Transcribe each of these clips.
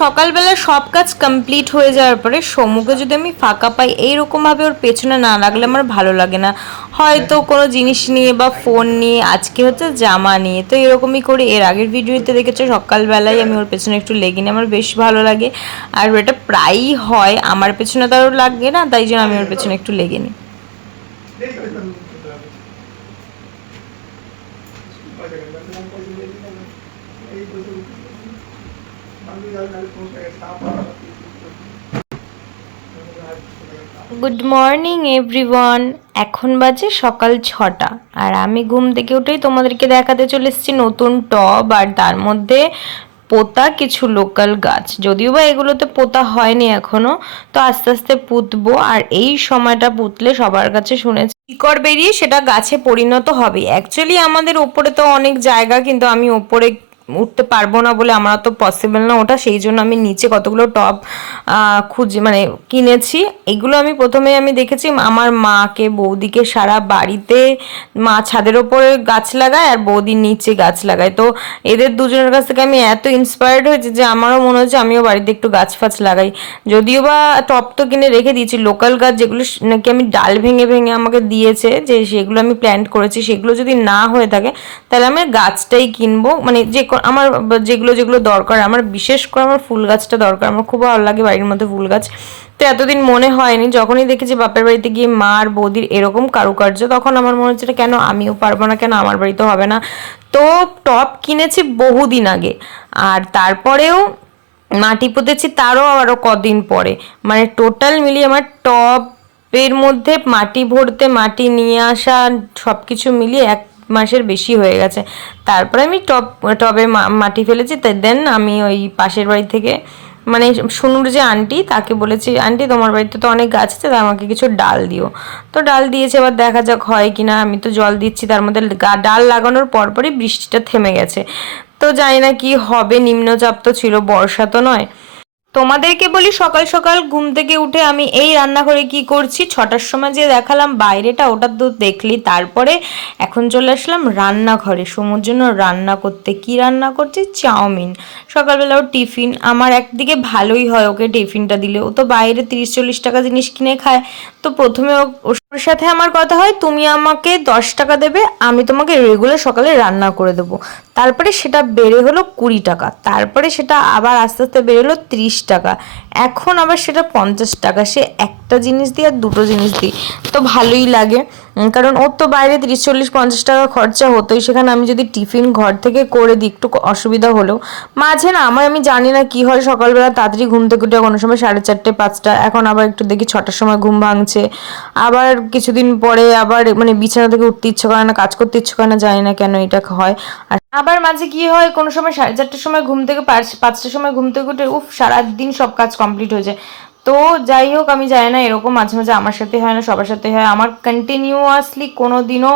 সকালবেলা সব কাজ কমপ্লিট হয়ে যাওয়ার পরে সমুকে যদি আমি ফাঁকা পাই এইরকমভাবে ওর পেছনে না লাগলে আমার ভালো লাগে না। হয়তো কোনো জিনিস নিয়ে বা ফোন নিয়ে, আজকে হচ্ছে জামা নিয়ে, তো এরকমই করে। এর আগের ভিডিওতে দেখেছো সকালবেলায় আমি ওর পেছনে একটু লেগে নিই, আমার বেশ ভালো লাগে। আর এটা প্রায়ই হয়, আমার পেছনে তো আরও লাগে না, তাই জন্য আমি ওর পেছনে একটু লেগে নিই। Good morning everyone. এখন বাজে সকাল 6টা, আর আমি ঘুম থেকে উঠেই তোমাদেরকে দেখাতে চলে এসেছি নতুন টব, আর তার মধ্যে পোতা কিছু লোকাল গাছ। যদিও বা এগুলোতে পোতা হয়নি এখনো, তো আস্তে আস্তে পুঁতবো। আর এই সময়টা পুঁতলে সবার কাছে শুনেছি শিকড় বেরিয়ে সেটা গাছে পরিণত হবে। অ্যাকচুয়ালি আমাদের ওপরে তো অনেক জায়গা, কিন্তু আমি ওপরে উঠতে পারবো না বলে আমার তো পসিবল না ওটা, সেই জন্য আমি নিচে কতগুলো টব খুঁজে মানে কিনেছি। এগুলো আমি প্রথমে দেখেছি আমার মাকে, বৌদিকে, সারা বাড়িতে মা ছাদের ওপরে গাছ লাগায় আর বৌদির নিচে গাছ লাগায়। তো এদের দুজনের কাছ থেকে আমি এত ইন্সপায়ার্ড হয়েছি যে আমারও মনে হচ্ছে আমিও বাড়িতে একটু গাছ ফাছ লাগাই। যদিও বা টব তো কিনে রেখে দিয়েছি, লোকাল গাছ যেগুলো নাকি আমি ডাল ভেঙে ভেঙে আমাকে দিয়েছে, যে সেগুলো আমি প্ল্যান্ট করেছি, সেগুলো যদি না হয়ে থাকে তাহলে আমি গাছটাই কিনবো। মানে যে আমার যেগুলো যেগুলো দরকার, আমার বিশেষ করে আমার ফুল গাছটা দরকার, আমার খুব ভালো লাগে বাড়ির মধ্যে ফুল গাছ। তো এতদিন মনে হয়নি, যখনই দেখেছি বাপের বাড়িতে গিয়ে মা আর বৌদির এরকম কারুকার্য, তখন আমার মনে হচ্ছে কেন আমিও পারবো না, কেন আমার বাড়িতে হবে না। তো টব কিনেছি বহুদিন আগে, আর তারপরেও মাটি পুঁতেছি তারও আরও কদিন পরে। মানে টোটাল মিলিয়ে আমার টবের মধ্যে মাটি ভরতে, মাটি নিয়ে আসা, সব কিছু মিলিয়ে 1 মাসের বেশি হয়ে গেছে। তারপরে আমি টবে মাটি ফেলেছি। তাই দেন আমি ওই পাশের বাড়ি থেকে, মানে শুনুর যে আন্টি, তাকে বলেছি আন্টি তোমার বাড়িতে তো অনেক গাছ আছে, তা আমাকে কিছু ডাল দিও। তো ডাল দিয়েছে, এবার দেখা যাক হয় কিনা। আমি তো জল দিচ্ছি, তার মধ্যে ডাল লাগানোর পরপরই বৃষ্টিটা থেমে গেছে। তো জানি না কি হবে, নিম্নচাপ তো ছিল, বর্ষা তো নয়। তোমাদেরকে বলি, সকাল সকাল ঘুম থেকে উঠে আমি এই রান্নাঘরে কি করছি। 6টার সময় যে দেখালাম বাইরেটা, ওটা তো দেখলি। তারপরে এখন চলে আসলাম রান্নাঘরে সমুর জন্য রান্না করতে। কি রান্না করছি? চাউমিন। সকালবেলা ওর টিফিন আমার একদিকে ভালোই হয়, ওকে টিফিনটা দিলে। ও তো বাইরে 30-40 টাকা জিনিস কিনে খায়। তো প্রথমে ওর সাথে আমার কথা হয়, তুমি আমাকে 10 টাকা দেবে, আমি তোমাকে রেগুলার সকালে রান্না করে দেবো। তারপরে সেটা বেড়ে হলো 20 টাকা, তারপরে সেটা আবার আস্তে আস্তে বেড়ে হলো 30 টাকা, এখন আবার সেটা 50 টাকা। সে একটা জিনিস দিই আর দুটো জিনিস দিই, তো ভালোই লাগে। কারণ ওর তো বাইরে 30-40-50 টাকা খরচা হতোই, সেখানে আমি যদি টিফিন ঘর থেকে করে দিই একটু অসুবিধা হলেও। মাঝে না আমি জানি না কি হয়, সকালবেলা তাড়াতাড়ি ঘুম থেকে উঠে কোনো সময় 4:30-5টা, এখন আবার একটু দেখি 6টার সময় ঘুম ভাঙছে। আবার কিছুদিন পরে আবার মানে বিছানা থেকে উঠতে ইচ্ছে করে না, কাজ করতে ইচ্ছে করে না, জানি না কেন এটা হয়। আর আবার মাঝে কি হয়, কোনো সময় 4:30টার সময় ঘুম থেকে 5টার সময় ঘুম থেকে উঠে সারাদিন সব কাজ কমপ্লিট হয়ে যায়। তো যাই হোক, আমি জানি না, এরকম মাঝে মাঝে আমার সাথে হয় না, সবার সাথে হয়। আমার কন্টিনিউয়াসলি কোনো দিনও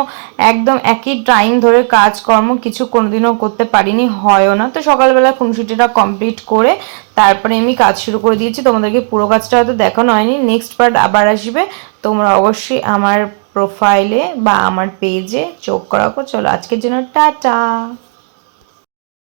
একদম একই টাইম ধরে কাজকর্ম কিছু কোনো দিনও করতে পারিনি, হয়ও না। তো সকালবেলা খুনসুটিটা কমপ্লিট করে তারপরে আমি কাজ শুরু করে দিয়েছি। তোমাদেরকে পুরো কাজটা হয়তো দেখানো হয়নি, নেক্সট পার্ট আবার আসবে। তোমরা অবশ্যই আমার প্রোফাইলে বা আমার পেজে চোখ রাখো। চলো আজকের জন্য টাটা।